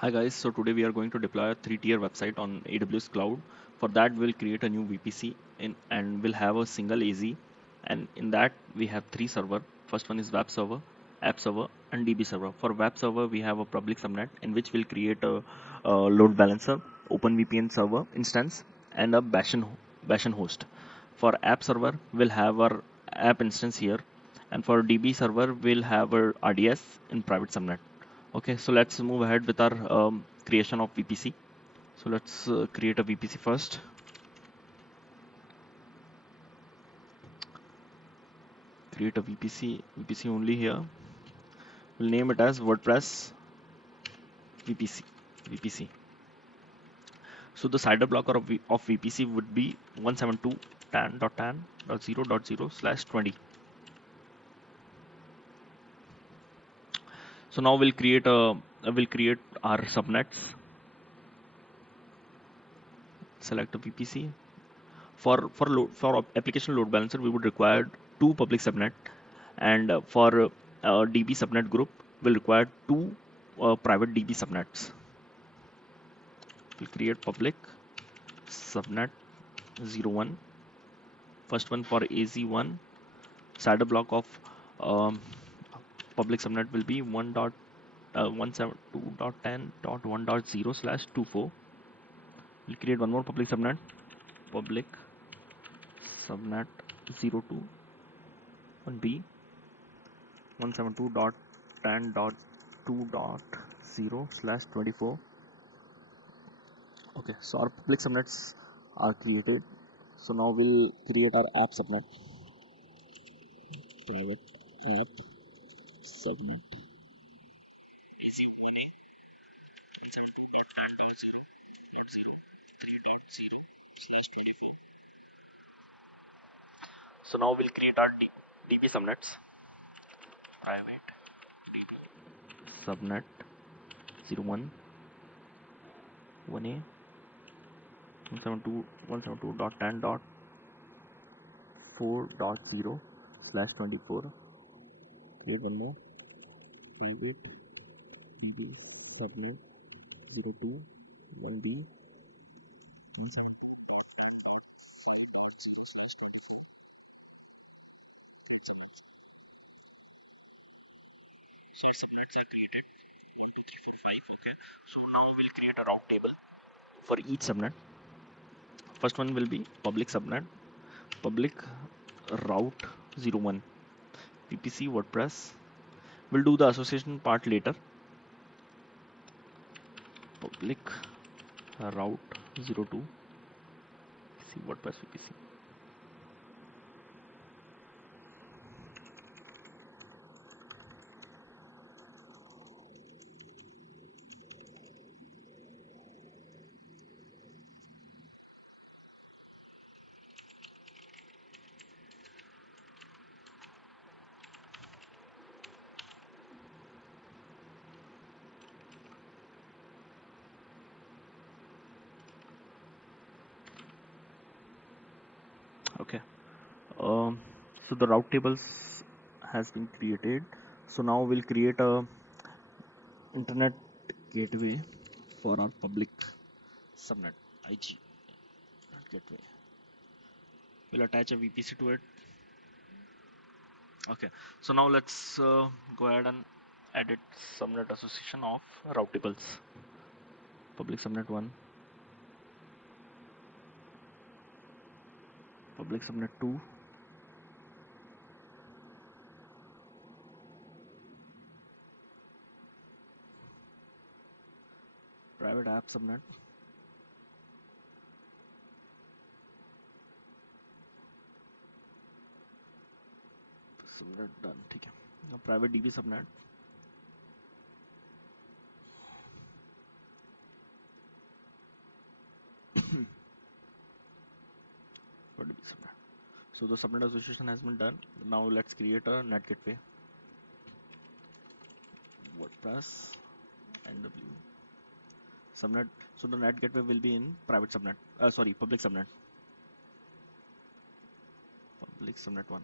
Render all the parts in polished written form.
Hi guys, so today we are going to deploy a 3-tier website on AWS cloud. For that we'll create a new VPC and we'll have a single AZ, and in that we have 3 servers. First one is web server, app server and DB server. For web server we have a public subnet in which we'll create a load balancer, OpenVPN server instance and a Bastion host. For app server we'll have our app instance here, and for DB server we'll have our RDS in private subnet. Okay, so let's move ahead with our creation of VPC. So let's create a VPC first. Create a VPC only here. We'll name it as WordPress VPC. So the CIDR blocker of VPC would be 172.10.10.0.0/20. So now we'll create our subnets. Select a VPC. For application load balancer, we would require 2 public subnet, and for DB subnet group, we'll require 2 private DB subnets. We'll create public subnet 01. First one for AZ1. CIDR block of um, public subnet will be 172.10.1.0/24. We'll create one more public subnet, public subnet 02 1B 172.10.2.0/24. Okay, so our public subnets are created. So now we'll create our app subnet. Private app subnet. So now we'll create our DB subnets. Private subnet 01 1A 172.10.4.0/24. Create one more. Private DB subnet 02 1B 172. Shared subnets are created 1, 2, 3, 4, 5. Okay, so now we'll create a route table for each subnet. First one will be public subnet, public route 01 VPC WordPress. We'll do the association part later. Public route 02 see WordPress VPC. Okay, so the route tables has been created. So now we'll create a internet gateway for our public subnet IG gateway. We'll attach a VPC to it. Okay, so now let's go ahead and edit subnet association of route tables. Public subnet 1, public subnet 2, private app subnet, subnet done. ठीक है. Now private DB subnet, for DB subnet. So the subnet association has been done. Now let's create a net gateway. WordPress NW subnet. So the net gateway will be in private subnet. Sorry, public subnet. Public subnet 1.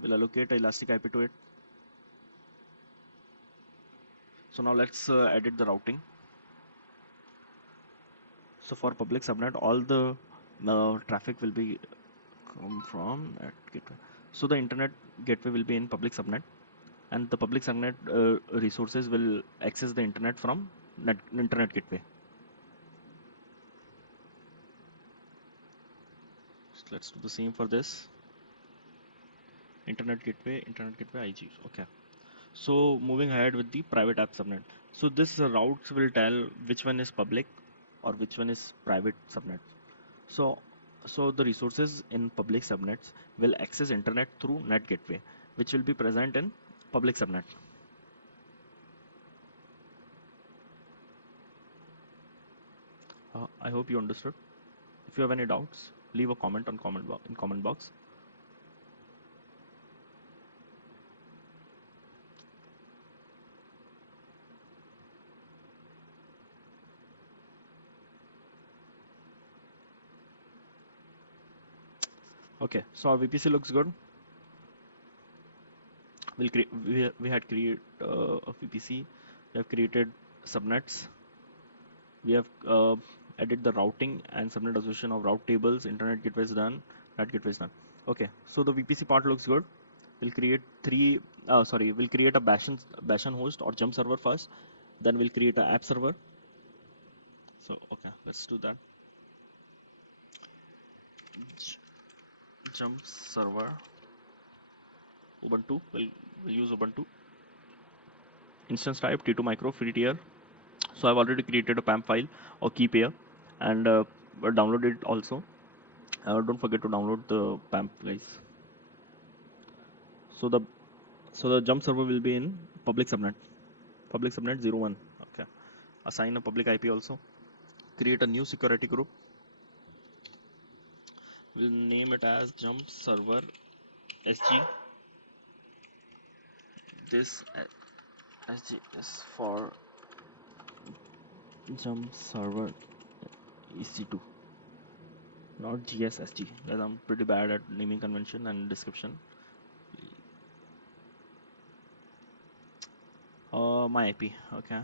We'll allocate a elastic IP to it. So now let's edit the routing. So for public subnet, all the traffic will be come from net gateway. So the internet gateway will be in public subnet, and the public subnet resources will access the internet from internet gateway. So let's do the same for this. Internet gateway IG. Okay. So moving ahead with the private app subnet. So this routes will tell which one is public or which one is private subnet. So so the resources in public subnets will access internet through net gateway, which will be present in public subnet. I hope you understood. If you have any doubts, leave a comment on comment box. Okay, so our VPC looks good. We had created a VPC. We have created subnets. We have added the routing and subnet association of route tables. Internet gateway is done. Net gateway is done. Okay, so the VPC part looks good. We'll create we'll create a bastion host or jump server first. Then we'll create an app server. So okay, let's do that. Jump server Ubuntu. We'll use Ubuntu. Instance type T2 micro free tier. So I've already created a PAM file or key pair and downloaded it also. Don't forget to download the PAM guys. So the jump server will be in public subnet. Public subnet 01. Okay. Assign a public IP also. Create a new security group. We'll name it as jump server SG. This SG is for jump server EC2, not GSSG. Because I'm pretty bad at naming convention and description. My IP. Okay.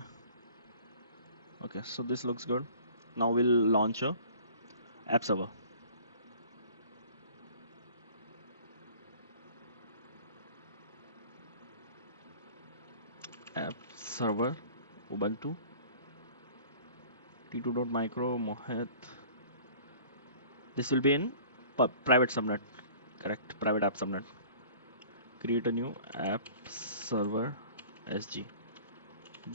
Okay. So this looks good. Now we'll launch a app server. App server Ubuntu T2.micro Mohit. This will be in private subnet. Correct. Private app subnet. Create a new app server SG.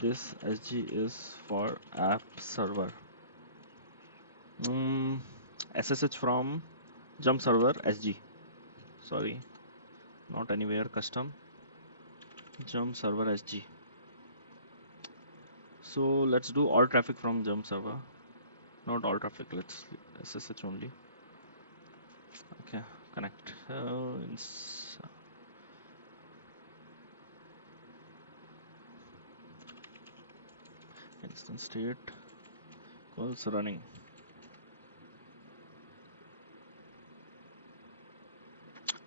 This SG is for app server. SSH from jump server SG. Sorry, not anywhere custom. Jump server SG. So let's do all traffic from jump server. Not all traffic. Let's SSH only. Okay, connect. Instance state calls running.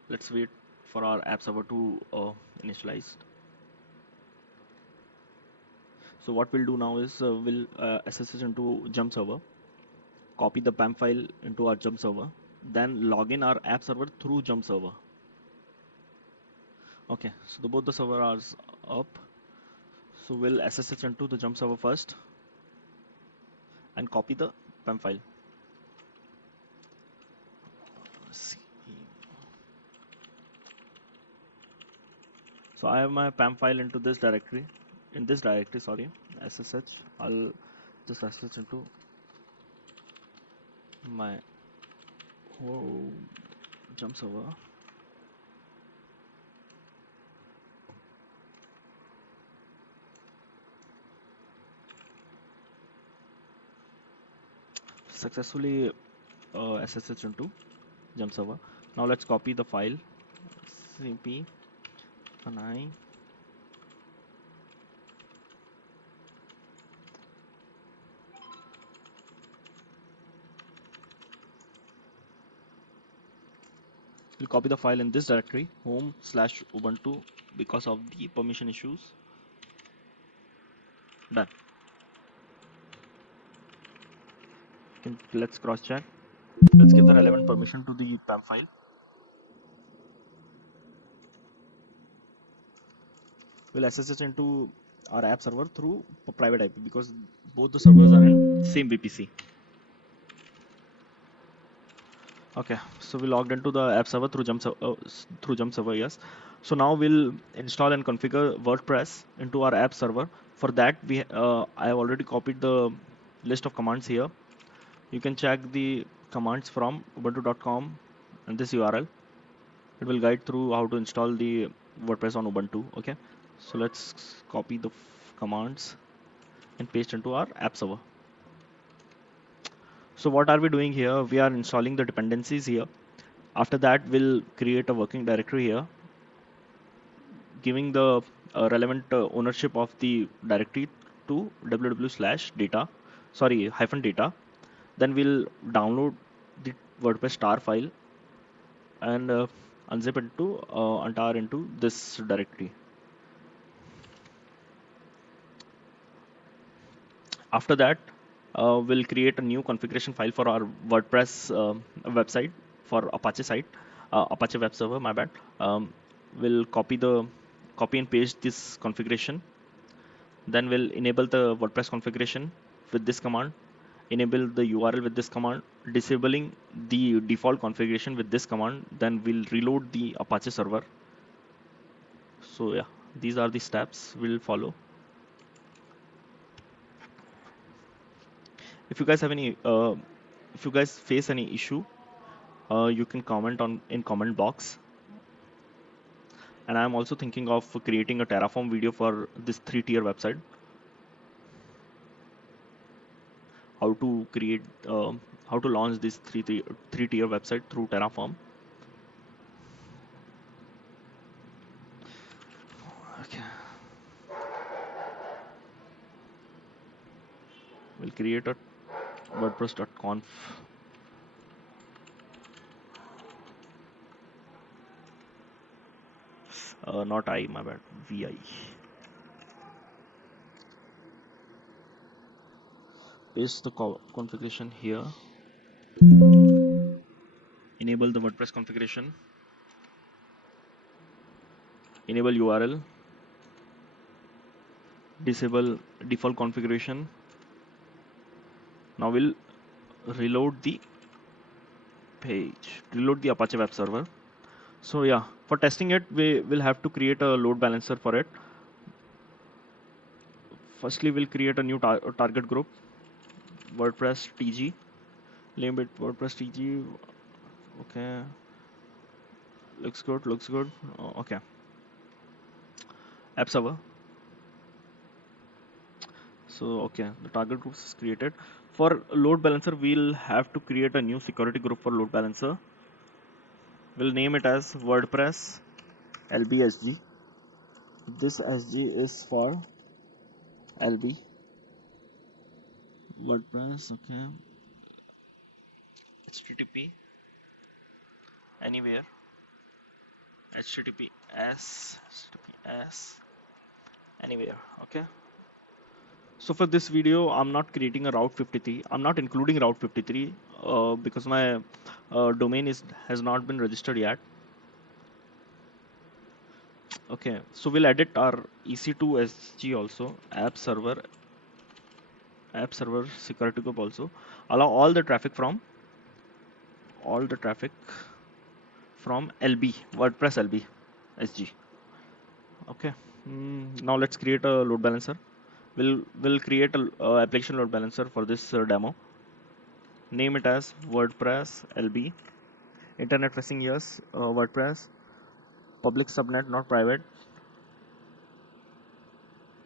Let's wait for our app server to initialize. So what we'll do now is we'll SSH into jump server, copy the PAM file into our jump server, then log in our app server through jump server. Okay, so both the server are up. So we'll SSH into the jump server first and copy the PAM file. So I have my PAM file into this directory. In this directory, sorry, SSH. I'll just SSH into my jump server. Successfully SSH into jump server. Now let's copy the file cp ni we'll copy the file in this directory home/ubuntu because of the permission issues. Done. Let's cross check. Let's give the relevant permission to the PAM file. We'll access it into our app server through private IP because both the servers are in same VPC. Okay, so we logged into the app server through jump server. Yes. So now we'll install and configure WordPress into our app server. For that, I have already copied the list of commands here. You can check the commands from ubuntu.com and this URL. It will guide through how to install the WordPress on Ubuntu. Okay, so let's copy the commands and paste into our app server. So what are we doing here? We are installing the dependencies here. After that, we'll create a working directory here, giving the relevant ownership of the directory to www/data, sorry, -data. Then we'll download the WordPress star file and unzip into untar into this directory. After that, we'll create a new configuration file for our WordPress website for Apache site, Apache web server. My bad. We'll copy and paste this configuration. Then we'll enable the WordPress configuration with this command. Enable the URL with this command. Disabling the default configuration with this command. Then we'll reload the Apache server. So yeah, these are the steps we'll follow. If you guys have any, if you guys face any issue, you can comment in comment box. And I'm also thinking of creating a Terraform video for this 3-tier website. How to create, how to launch this 3-tier website through Terraform. Okay. We'll create a WordPress.conf. Not I, my bad. VI. Paste the configuration here. Enable the WordPress configuration. Enable URL. Disable default configuration. Now we'll reload the page. Reload the Apache web server. So yeah, for testing it, we will have to create a load balancer for it. Firstly, we'll create a new target group, WordPress TG. Name it WordPress TG. Okay, looks good. Looks good. Okay, app server. So okay, the target group is created. For load balancer, we'll have to create a new security group for load balancer. We'll name it as WordPress LBSG. This SG is for LB. WordPress, okay. HTTP anywhere. HTTPS anywhere. Okay. So for this video, I'm not creating a Route 53. I'm not including Route 53 because my domain has not been registered yet. Okay, so we'll edit our EC2 SG also, app server security group also. Allow all the traffic from LB, WordPress LB SG. Okay. Now let's create a load balancer. We'll create a application load balancer for this demo. Name it as WordPress LB. Internet facing, yes. WordPress. Public subnet, not private.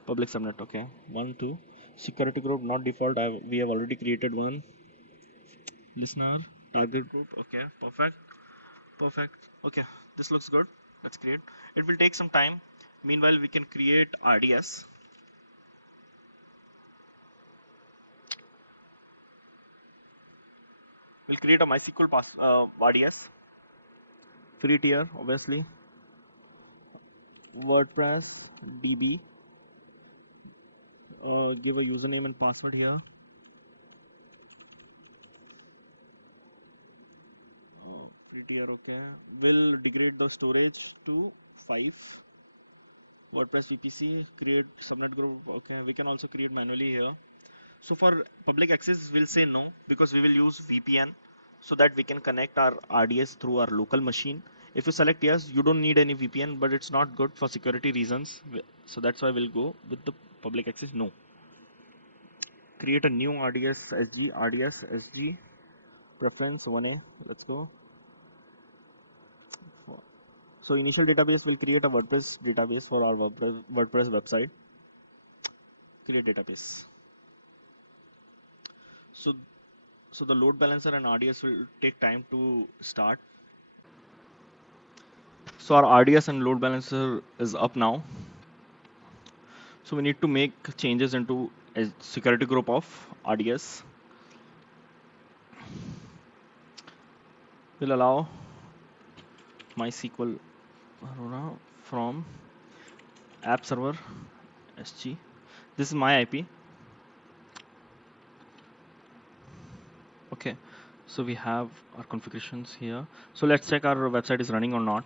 Public subnet. Okay. 1, 2. Security group, not default. We have already created one. Listener. Target group. Okay. Perfect. Okay. This looks good. Let's create. It will take some time. Meanwhile, we can create RDS. We'll create a MySQL RDS. Free tier, obviously. WordPress DB. give a username and password here. Prettier, okay. We'll degrade the storage to 5. WordPress VPC, create subnet group. Okay, we can also create manually here. So for public access, we'll say no because we will use VPN so that we can connect our RDS through our local machine. If you select yes, you don't need any VPN, but it's not good for security reasons. So that's why we'll go with the public access no. Create a new RDS SG, RDS SG preference 1A. Let's go. So initial database will create a WordPress database for our WordPress website. Create database. So so the load balancer and RDS will take time to start. So our RDS and load balancer is up now. So we need to make changes into a security group of RDS. We'll allow MySQL from app server SG. This is my IP. Okay, so we have our configurations here. So let's check our website is running or not.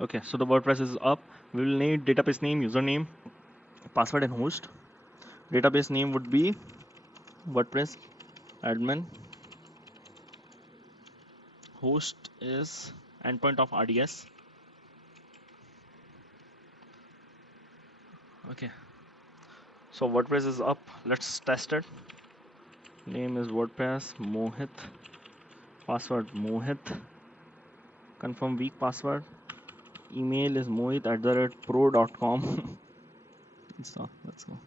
Okay, so the WordPress is up. We will need database name, username, password, and host. Database name would be WordPress admin. Host is endpoint of RDS. Okay, so WordPress is up. Let's test it. Name is WordPress Mohit. Password Mohit. Confirm weak password. Email is mohit@pro.com. Let's go.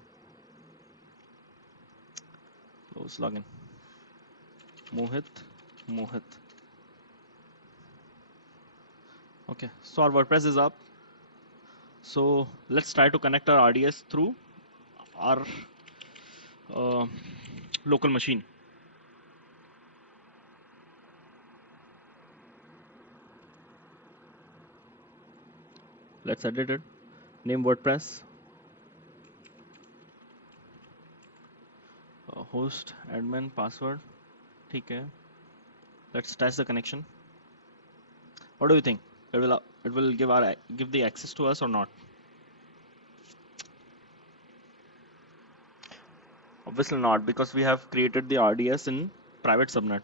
Close login. Mohit. Okay, so our WordPress is up. So let's try to connect our RDS through our local machine. Let's edit it. Name WordPress. Host, admin, password. Okay. Let's test the connection. What do you think? It will give the access to us or not? Obviously not, because we have created the RDS in private subnet.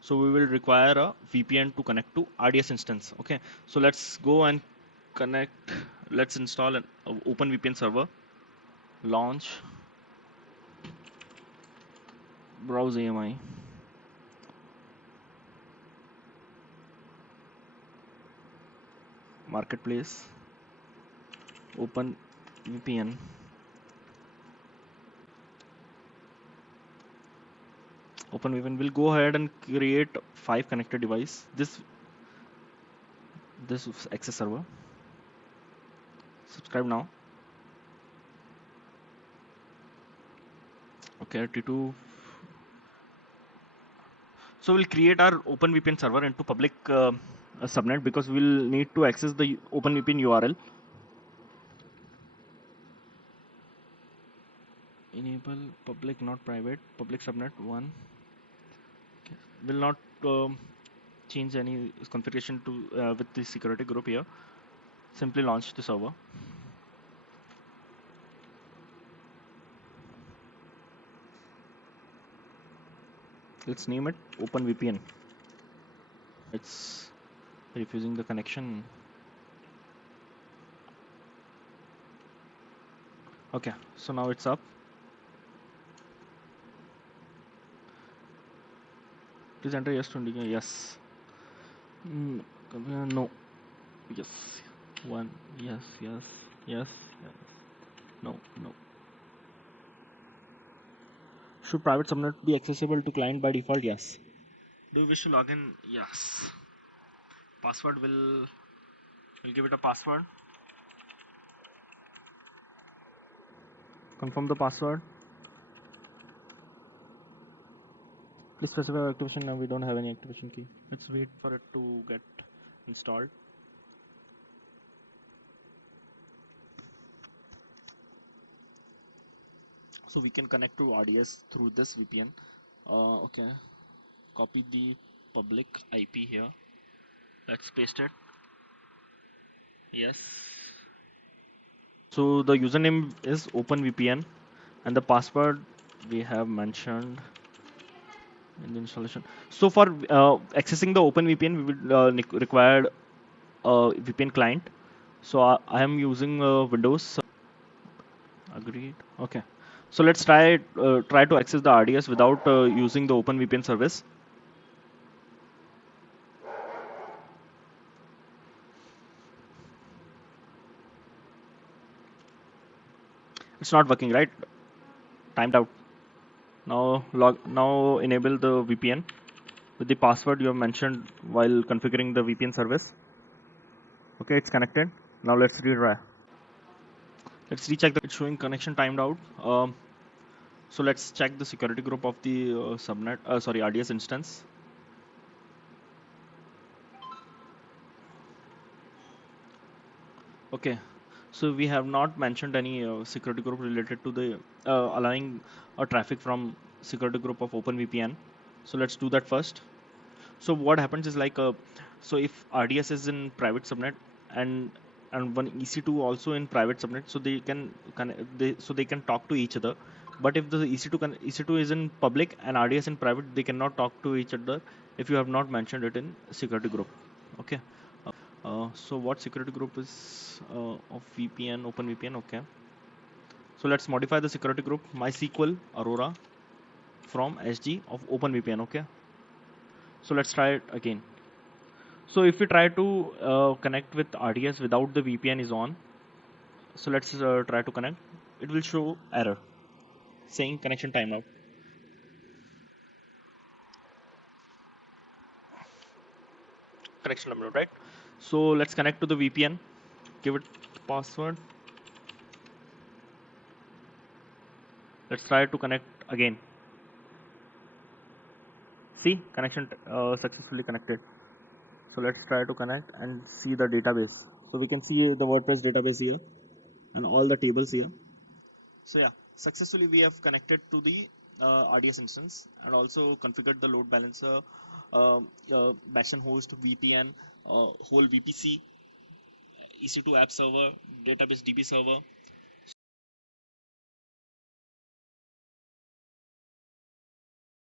So we will require a VPN to connect to RDS instance. Okay. So let's go and connect. Let's install an OpenVPN server. Launch. Browse AMI. Marketplace. OpenVPN. OpenVPN will go ahead and create 5 connected device. This access server. Subscribe now. Okay, T2. So we'll create our OpenVPN server into public subnet because we'll need to access the OpenVPN URL. Enable public, not private. Public subnet 1. Okay. Will not change any configuration to with the security group here. Simply launch the server. Let's name it OpenVPN. It's refusing the connection. Okay, so now it's up. Please enter yes to indicate yes. No. Yes. 1. Yes. No. Should private subnet be accessible to client by default? Yes. Do you wish to log in? Yes. Password we'll give it a password. Confirm the password. Please specify activation. Now we don't have any activation key. Let's wait for it to get installed. So we can connect to RDS through this VPN. Okay, copy the public IP here. Let's paste it. Yes. So the username is OpenVPN and the password we have mentioned in the installation. So for accessing the OpenVPN, we will require a VPN client. So I am using Windows. Agreed. Okay. So let's try to access the RDS without using the OpenVPN service. It's not working, right? Timed out. Now enable the VPN with the password you have mentioned while configuring the VPN service. Okay, it's connected. Now let's retry. Let's recheck the. It's showing connection timed out. So let's check the security group of the subnet. Sorry, RDS instance. Okay, so we have not mentioned any security group related to the allowing traffic from security group of OpenVPN. So let's do that first. So what happens is like, so if RDS is in private subnet and one EC2 also in private subnet, so they can talk to each other. But if the EC2 is in public and RDS in private, they cannot talk to each other if you have not mentioned it in security group. Okay. So what security group is of VPN, OpenVPN? Okay. So let's modify the security group MySQL Aurora from SG of OpenVPN. Okay. So let's try it again. So if we try to connect with RDS without the VPN is on, so let's try to connect. It will show error saying connection timeout. Connection timeout, right? So let's connect to the VPN. Give it the password. Let's try to connect again. See, connection successfully connected. So let's try to connect and see the database. So we can see the WordPress database here and all the tables here. So yeah, successfully we have connected to the RDS instance and also configured the load balancer, Bastion host, VPN, whole VPC, EC2 app server, database DB server.